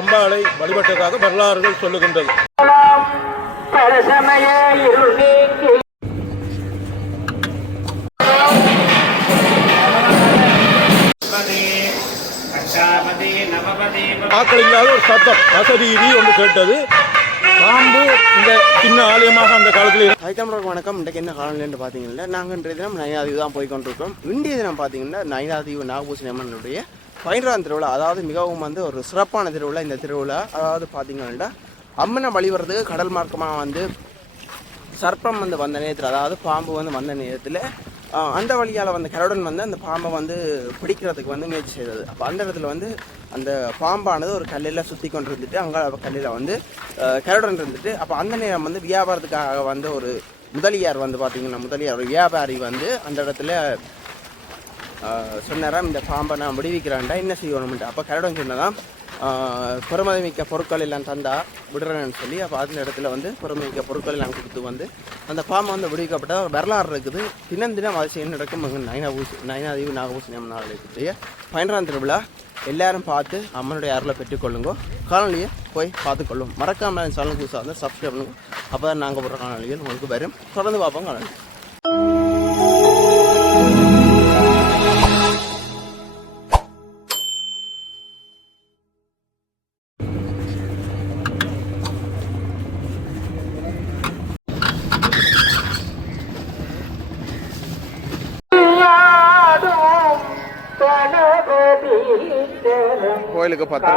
அம்பாளை வழிபட்டதாக வரலாறுகள் சொல்லுகின்றது. ஆக்கள் இல்லாத ஒரு சத்தம் அசரீதி ஒன்று கேட்டது. பாம்பு இந்த சின்ன ஆலயமாக அந்த காலத்தில். ஹைதராபாத் வணக்கம். இன்றைக்கு என்ன காலநிலைன்னு பார்த்தீங்கன்னா, நாங்கள் இன்றைய தினம் நயினாதீவு தான் போய் கொண்டிருக்கோம். இன்றைய தினம் பார்த்தீங்கன்னா நயினாதீவு நாகபூசணி அம்மனுடைய 15ஆம் திருவிழா, அதாவது மிகவும் ஒரு சிறப்பான திருவிழா. இந்த திருவிழா அதாவது பார்த்தீங்கன்னா அம்மனை வழிபடுறதுக்கு கடல் மார்க்கமாக சர்ப்பம் வந்த நேரத்தில், அதாவது பாம்பு வந்த நேரத்தில் அந்த வழியால் கருடன் அந்த பாம்பை பிடிக்கிறதுக்கு முயற்சி செய்தது. அப்போ அந்த இடத்துல அந்த பாம்பானது ஒரு கல்லில் சுற்றி கொண்டு இருந்துட்டு, அங்கே கல்லில் கருடன் இருந்துட்டு, அப்போ அந்த நேரம் வியாபாரத்துக்காக ஒரு முதலியார் பார்த்தீங்கன்னா முதலியார் ஒரு வியாபாரி அந்த இடத்துல சொன்னாராம், இந்த பாம்பை நான் விடுவிக்கிறான்டா என்ன செய்யணும்ட்டு. அப்போ கருடன் சொன்னதான் பெருமதிமிக்க பொருட்கள் எல்லாம் தந்தா விடுறேன்னு சொல்லி, அப்போ அந்த இடத்துல பெருமதிமிக்க பொருட்கள் எல்லாம் கொடுத்து அந்த பாம்பை விடுவிக்கப்பட்ட வரலாறு இருக்குது. தினம் தினம் அதிசயம் நடக்கும். நயினாதீவு நாகபூசணி அம்மன் ஆலயத்துடைய 15ஆம் திருவிழா எல்லாரும் பார்த்து அம்மனுடைய அருளை பெற்றுக்கொள்ளுங்க. காணொலியை போய் பார்த்துக்கொள்ளும். மறக்காமல் சேனல் புதுசாக சப்ஸ்கிரைப் பண்ணுங்க. அப்போ தான் நாங்கள் போடுற காணொலிகள் உங்களுக்கு வரும். தொடர்ந்து பார்ப்போம் காணொலி. கோயிலுக்கு 10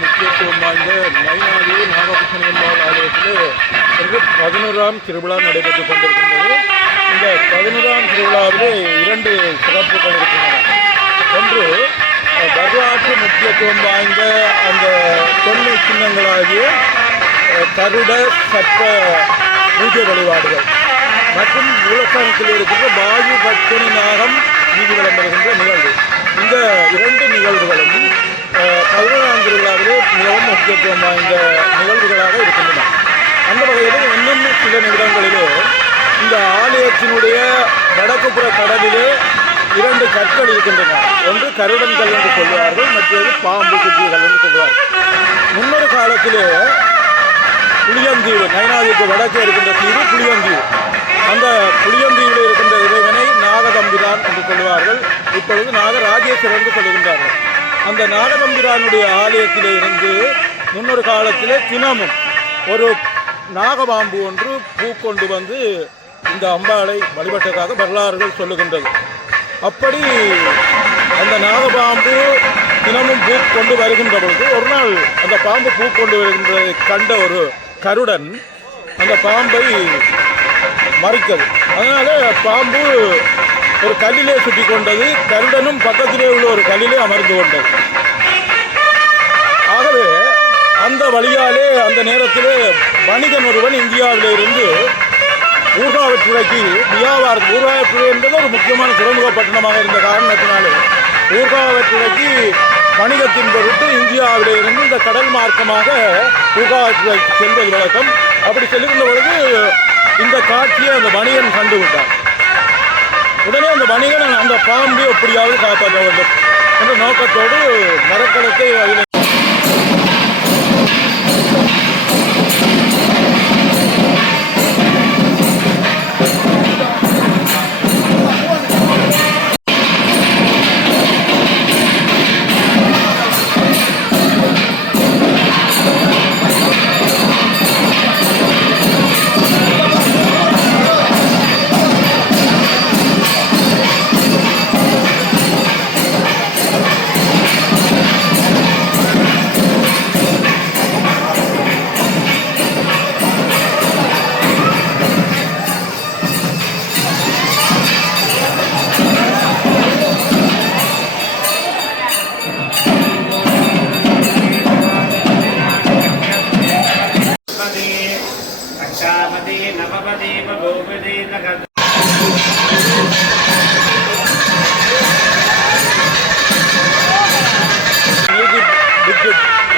முக்கியத்துவம் வாய்ந்த நயினாதீவு நாகபூசணி அம்பாள் ஆலயத்தில் 11ஆம் திருவிழா நடைபெற்றுக் கொண்டிருக்கின்றது. இந்த 11ஆம் திருவிழாவிலே 2 சிறப்புகள் இருக்கின்றன. ஒன்று, வரலாற்று முக்கியத்துவம் வாய்ந்த அந்த தொன்மை சின்னங்களாகிய கருட சர்ப்ப பூஜை வழிபாடுகள் மற்றும் மூலஸ்தானத்தில் இருக்கின்ற வாயு பத்தினி நாகம் வீதி விளம்புகின்ற நிகழ்வு. இந்த 2 நிகழ்வுகளும் 11ஆம் திருவிழாவிலே மிகவும் முக்கியத்துவம் வாய்ந்த நிகழ்வுகளாக இருக்கின்றன. அந்த வகையில் இன்னும் சில நிமிடங்களிலே இந்த ஆலயத்தினுடைய வடக்குப்புற கடலிலே 2 கற்கள் இருக்கின்றன. ஒன்று கருடன்கள் என்று சொல்வார்கள், மற்றது பாம்பு குட்டிகள் என்று சொல்வார்கள். முன்னொரு காலத்திலே புளியந்தீவு, நயினாதீவுக்கு வடக்கே இருக்கின்ற தீவு புளியந்தீவு, அந்த புளியந்தீவில் இருக்கின்ற இறைவனை நாகதம்பிரான் என்று சொல்வார்கள். இப்பொழுது நாகராஜேஸ்வரர் என்று சொல்லுகின்றார்கள். அந்த நாகதம்பிரானுடைய ஆலயத்திலே இருந்து முன்னொரு காலத்திலே தினமும் ஒரு நாகபாம்பு ஒன்று பூ கொண்டு இந்த அம்பாளை வழிபட்டதாக வரலாறுகள் சொல்லுகின்றது. அப்படி அந்த நாகபாம்பு தினமும் பூ கொண்டு வருகின்ற பொழுது ஒரு நாள் அந்த பாம்பு பூ கொண்டு வருகின்றதை கண்ட ஒரு கருடன் அந்த பாம்பை மறித்தது. அதனால பாம்பு ஒரு கல்லிலே சுற்றி கொண்டது. கருடனும் பக்கத்திலே உள்ள ஒரு கல்லிலே அமர்ந்து கொண்டது. ஆகவே அந்த வழியாலே அந்த நேரத்திலே வணிகன் ஒருவன் இந்தியாவிலிருந்து ஊர்காவற்றுறைக்கு ஊர்காவற்றுறை என்பது ஒரு முக்கியமான துறைமுக பட்டணமாக இருந்த காரணத்தினாலே ஊர்காவற்றுறைக்கு வணிகத்தின் பொருட்டு இந்தியாவிலே இருந்து இந்த கடல் மார்க்கமாக ஊர்காவற்றுறைக்கு செல்வது வழக்கம். அப்படி செல்லுகின்ற பொழுது இந்த காட்சியை அந்த வணிகன் கண்டுவிட்டார். உடனே அந்த வணிகன் அந்த பாம்பை எப்படியாவது காப்பாற்ற வேண்டும் என்ற நோக்கத்தோடு மரக்கலத்தை அதில்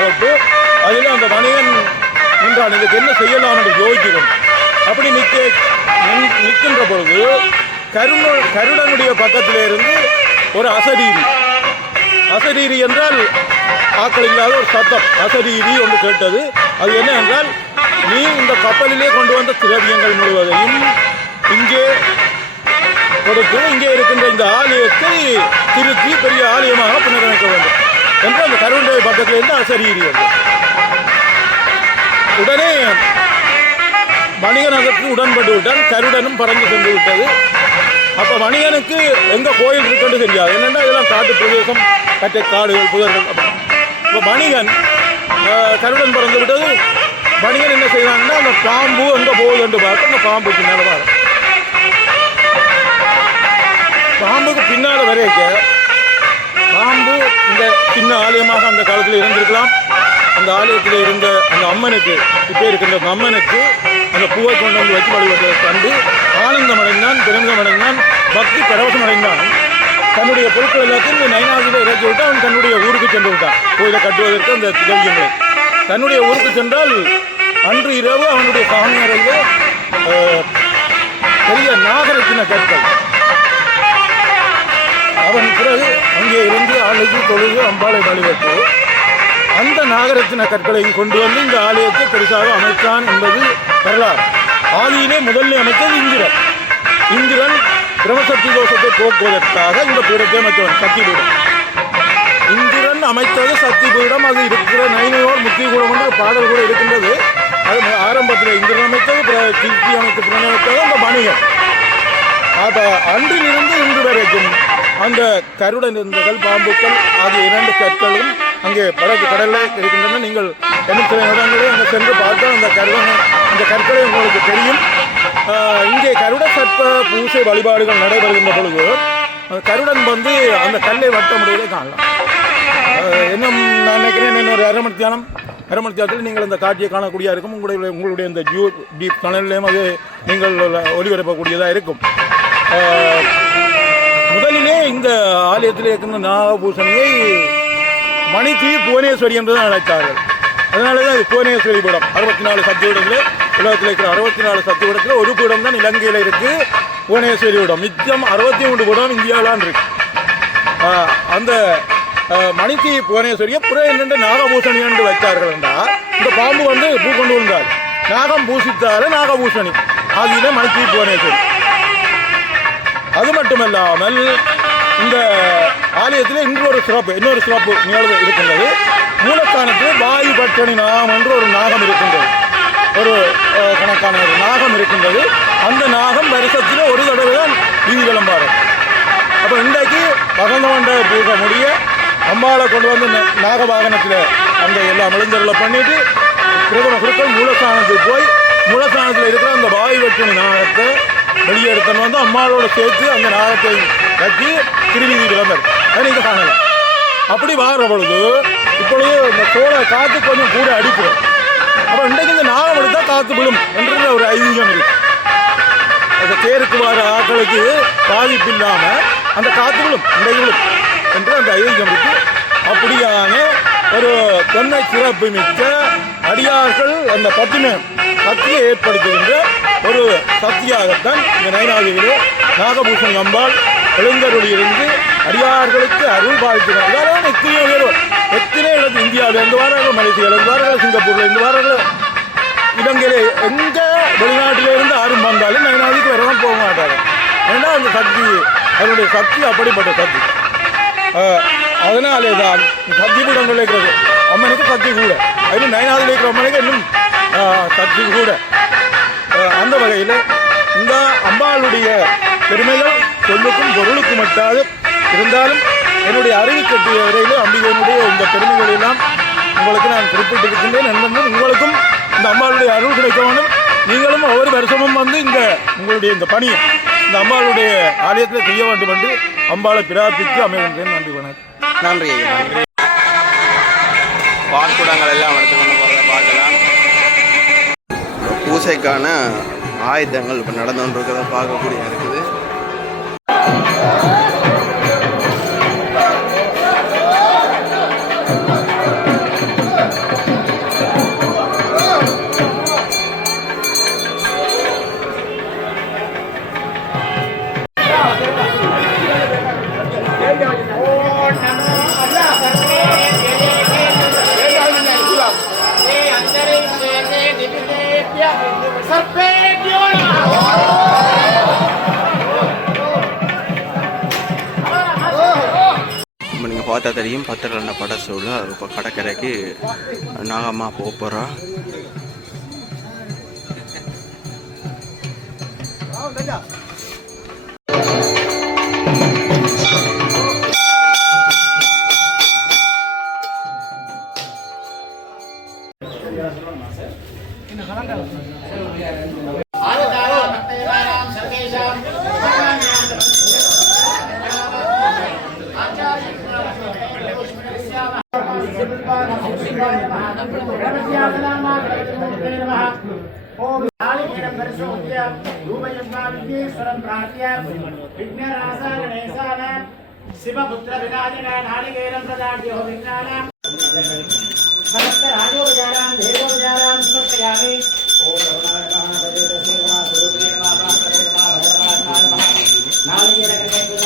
போட்டு அதில் அந்த வணிகன் நின்றான். இதுக்கு என்ன செய்யலாம் என்று யோசிக்கிறோம். அப்படி நிற்கின்ற பொழுது கருடனுடைய பக்கத்திலே இருந்து ஒரு அசரீரி என்றால் ஆக்கள் இல்லாத ஒரு சத்தம் அசரீரி ஒன்று கேட்டது. அது என்ன என்றால், நீ இந்த கப்பலிலே கொண்டு வந்த திரவியங்கள் முழுவதையும் இங்கே கொடுத்து இங்கே இருக்கின்ற இந்த ஆலயத்தை திருத்தி பெரிய ஆலயமாக புனரமைக்க வேண்டும் என்று அந்த கருடைய பக்கத்தில் இருந்து அசரீரி வந்து உடனே வணிகன் அதற்கு உடன்பட்டு விட்டான். கருடனும் பறந்து சென்று விட்டது. அப்போ வணிகனுக்கு எங்கே கோயில் இருக்குன்னு தெரியாது. என்னென்னா இதெல்லாம் காட்டு பிரதேசம், கட்டை காடுகள், புதர்கள். இப்போ வணிகன் கருடன் பறந்து விட்டது. வணிகன் என்ன செய்வாங்கன்னா, அந்த பாம்பு எங்கே போகுதுன்னு பார்த்து அந்த பாம்பு பின்னால் வர பாம்புக்கு பின்னால் வரைக்க பாம்பு இந்த சின்ன ஆலயமாக அந்த காலத்தில் இருந்திருக்கலாம். அந்த ஆலயத்தில் இருந்த அந்த அம்மனுக்கு, இப்போ இருக்கின்ற அந்த அம்மனுக்கு அந்த பூவை கொண்டு வந்து வச்சு வழிபட்டதை கண்டு ஆனந்தம் அடைந்தான், பெருமிதம் அடைந்தான், பக்தி பரவசம் அடைந்தான். தன்னுடைய பொருட்கள் எல்லாத்தையும் இந்த நைனாதியில் இறக்கி விட்டு அவன் தன்னுடைய ஊருக்கு சென்று விட்டான். கோயிலை கட்டுவதற்கு அந்த திரவியங்களை தன்னுடைய ஊருக்கு சென்றால் அன்று இரவு அவனுடைய சாமி அறையில் பெரிய நாகரத்தின கற்கள். அவன் பிறகு அங்கே இருந்து ஆலைக்கு தொழுது அம்பாளை வழிபட்டு அந்த நாகரத்தின கற்களையும் கொண்டு வந்து இந்த ஆலயத்தை பெருசாக அமைத்தான் என்பது வரலாறு. ஆதியிலே முதலில் அமைத்தது இந்திரன் பிரம்மசக்தி தோஷத்தை போக்குவதற்காக இந்த பீடத்தை அமைத்தவன். சக்தி பீடம் இந்திரன் அமைத்தது சக்தி பீடம். அது இருக்கிற நைனையோர் முக்கிய கூடம் என்று பாடல் கூட இருக்கின்றது. அது ஆரம்பத்தில் இந்திரன் அமைத்தது, கீர்த்தி அமைத்து புனரமைத்தது அந்த வணிகன். அது அன்றிலிருந்து இன்று வரைக்கும் அந்த கருடன் இருந்தகள், பாம்புக்கள் ஆகிய 2 கற்களும் அங்கே கடலில் இருக்கின்றன. நீங்கள் இன்னும் சில இடங்களே அங்கே சென்று பார்த்தால் அந்த கற்களை உங்களுக்கு தெரியும். இங்கே கருட சர்ப்ப பூசை வழிபாடுகள் நடைபெறுகின்ற பொழுது கருடன் வந்து அந்த கல்லை வட்ட முடியலே காணலாம். இன்னும் நான் நினைக்கிறேன், இன்னொரு அரை மணி தியானத்தில் நீங்கள் அந்த காட்சியை காணக்கூடியதாக இருக்கும். உங்களுடைய இந்த டீப் சேனல்லையும் அது நீங்கள் ஒளிபரப்பக்கூடியதாக இருக்கும். முதலிலே இந்த ஆலயத்தில் இருக்கின்ற நாகபூசணியை மணித்தீவு புவனேஸ்வரி என்றுதான் அழைத்தார்கள். அதனால தான் இது புவனேஸ்வரி பீடம். 64 சக்திபீடத்தில், உலகத்தில் இருக்கிற 64 சக்திபீடத்தில் ஒரு பீடம் தான் இலங்கையில் இருக்குது, புவனேஸ்வரி பீடம். மிச்சம் 63 பீடம் இந்தியாவிலான் இருக்கு. அந்த மணித்தீவு புவனேஸ்வரியை புற என்னென்று நாகபூசணி என்று வைத்தார்கள் என்றால், இந்த பாம்பு வந்து பூ கொண்டு வந்தால் நாகம் பூசித்தாலே நாகபூசணி, ஆகிய மணித்தீவு புவனேஸ்வரி. அது மட்டுமல்லாமல் இந்த ஆலயத்தில் இன்னொரு சிறப்பு நிகழ்வு இருக்கின்றது. மூலஸ்தானத்தில் வாயு பட்டணி நாகம் என்று ஒரு நாகம் இருக்கின்றது. ஒரு கணக்கான ஒரு நாகம் இருக்கின்றது. அந்த நாகம் வருஷத்தில் ஒரு தடவை தான் வீதி கிளம்பாரு. அப்போ இன்றைக்கு வசந்தமண்ட பூஜை முடிய அம்பாளை கொண்டு வந்து நாக வாகனத்தில் அந்த எல்லா மலிந்தர்களை பண்ணிட்டு பிரதம குருக்கள் மூலஸ்தானத்துக்கு போய் மூலஸ்தானத்தில் இருக்கிற அந்த வாயு பட்டணி நாகத்தை வெளியே எடுத்துன்னு வந்து அம்மாவோட சேர்த்து அந்த நாகத்தை கட்டி திருவீதி கிளம்பர். அதை நீங்கள் காணலாம். அப்படி வாங்குற பொழுது இப்பொழுது இந்த காற்று கொஞ்சம் கூட அடிக்கிறோம். அப்போ இன்றைக்கு இந்த நாகம் எடுத்தால் காற்று விழும் என்ற ஒரு ஐதீகம் இருக்கு. அந்த தேருக்கு வர ஆட்களுக்கு பாதிப்பு இல்லாமல் அந்த காற்று விழும், இன்றைக்கு விழும் என்று அந்த ஐதீகம் இருக்கு. அப்படியான ஒரு தொன்மை சிறப்பு மிக்க அடியார்கள் அந்த பத்தியை ஏற்படுத்துகின்ற ஒரு சக்தியாகத்தான் இந்த நைனாதியிலே நாகபூஷணி அம்பாள் எழுந்தருளியிருந்து அடியார்களுக்கு அருள் பாதிக்கிறார். அதாவது எத்தனை இடத்து இந்தியாவில் இருந்து வாரார்கள், மலேசியாவில் இருந்து வாரார்கள், சிங்கப்பூரில் இருந்து வாரார்கள், இலங்கையிலே எங்க வெளிநாட்டிலிருந்து யாரும் வந்தாலும் நயனாதிக்கு வரதான் போக மாட்டாங்க. ஏன்னா அந்த சக்தி, அதனுடைய சக்தி அப்படிப்பட்ட சக்தி. அதனாலே தான் சக்தி பீடங்கள் இருக்கிறது அம்மனுக்கு சக்தி கூட, அதில் நயனாதில் இருக்கிற அம்மனுக்கு இன்னும் சக்தி கூட. அந்த வகையில் இந்த அம்பாளுடைய பெருமைகள் சொல்லுக்கும் பொருளுக்கும் மட்டாது இருந்தாலும் என்னுடைய அறிவு கட்டிய வரையில் அம்பிகையினுடைய இந்த பெருமைகள் எல்லாம் உங்களுக்கு நான் குறிப்பிட்டிருக்கின்றேன். என்னென்னும் உங்களுக்கும் இந்த அம்பாளுடைய அருள் கிடைக்க வேண்டும். நீங்களும் ஒவ்வொரு வருஷமும் வந்து உங்களுடைய இந்த பணியை இந்த அம்பாளுடைய ஆலயத்தில் செய்ய வேண்டும் என்று அம்பாளை பிரார்த்தித்து அமைகின்றேன். நன்றி, வணக்கம். நன்றி. பால்குடங்கள் எல்லாம் எடுத்துக்கொண்டு போகிறத பார்க்கலாம். பூசைக்கான ஆயுதங்கள் இப்போ நடந்து கொண்டிருக்கிறத பார்க்கக்கூடிய இருக்குது. இப்போ நீங்கள் பார்த்தா தெரியும், 10 படசூழ இப்போ கடற்கரைக்கு நாகம்மா போகிறா. शिवपुत्र विराजन नारिकेरं प्रदाद्यो विज्ञानं समस्त राजोपचारां देवोपचारां समर्पयामि। ओम नमः भगवते स्वरूपे नमः भगवान् नमः नारिकेरं प्रदाद्यो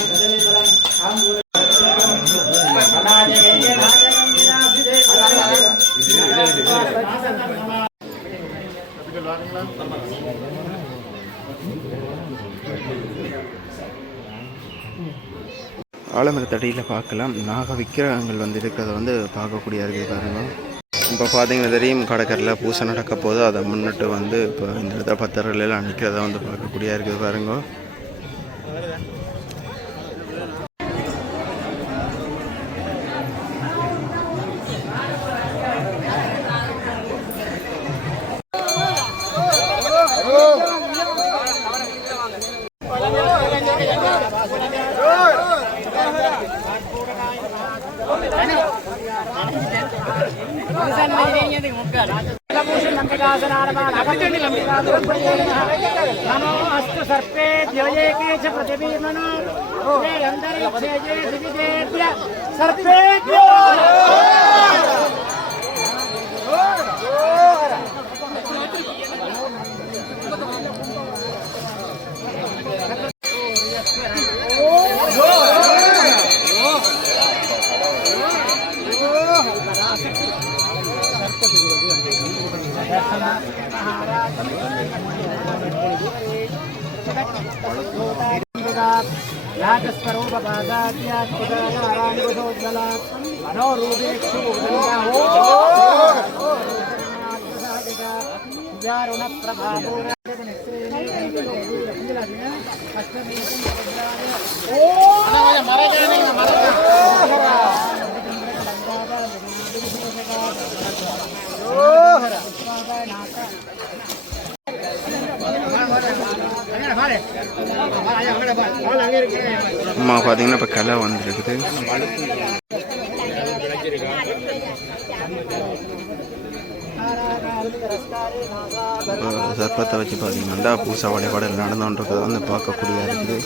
ஆலமரத்தடியில் பார்க்கலாம். நாக விக்கிரகங்கள் வந்து இருக்கிறத வந்து பார்க்கக்கூடிய இருக்குது பாருங்க. இப்போ பார்த்தீங்கன்னா தெரியும், கடற்கரையில் பூசை நடக்க போது அதை முன்னிட்டு வந்து இப்போ இந்த இடத்துல பத்தர்கள் எல்லாம் நிற்கிறத வந்து பார்க்கக்கூடிய இருக்குது பாருங்க. नमो अस्तु सर्पेभ्यो एके च प्रतिबिम्बनो हे अन्तरिक्षे ये दिविजेभ्य सर्पेभ्यो அம்மா பார்த்தீங்கன்னா இப்போ கலை வந்துருக்குது. சர்ப்பத்தை வச்சு பார்த்தீங்கன்னா பூசா வழிபாடு நடந்துன்றதை வந்து பார்க்கக்கூடிய இருக்குது.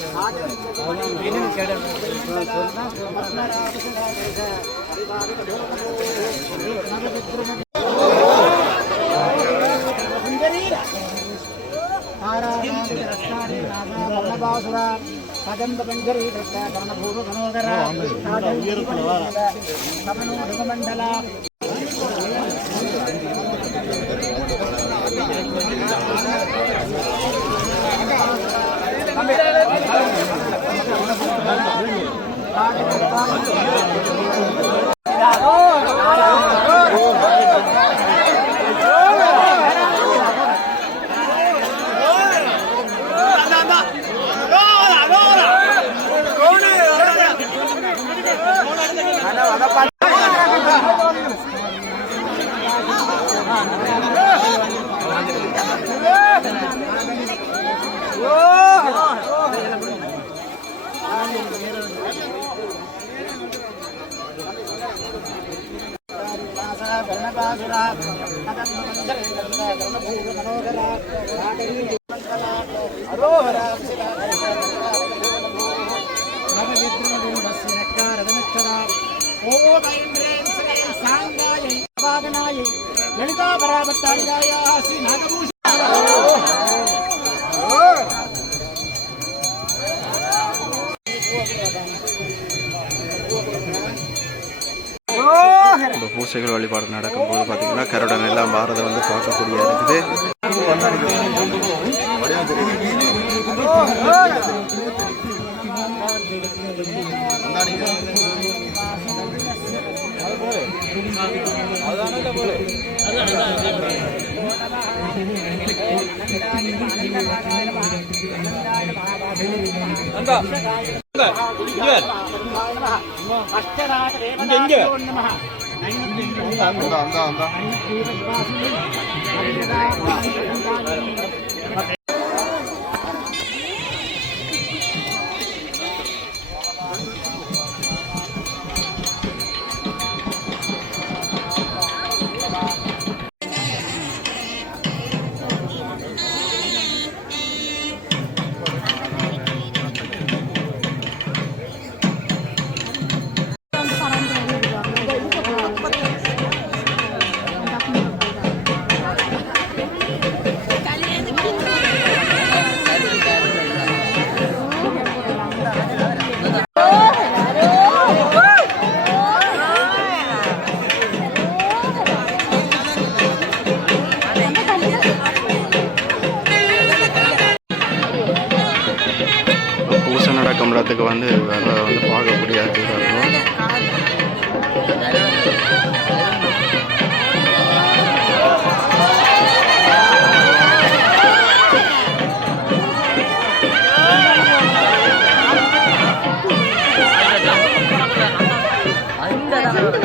இப்போ பூசைகள் வழிபாடு நடக்கும்போது பார்த்தீங்கன்னா கருடன் எல்லாம் பாரதை வந்து பார்க்கக்கூடிய இருக்குது. பூசை நடக்கும் இடத்துக்கு வந்து பார்க்கக்கூடிய இருக்கும்.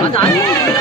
அந்த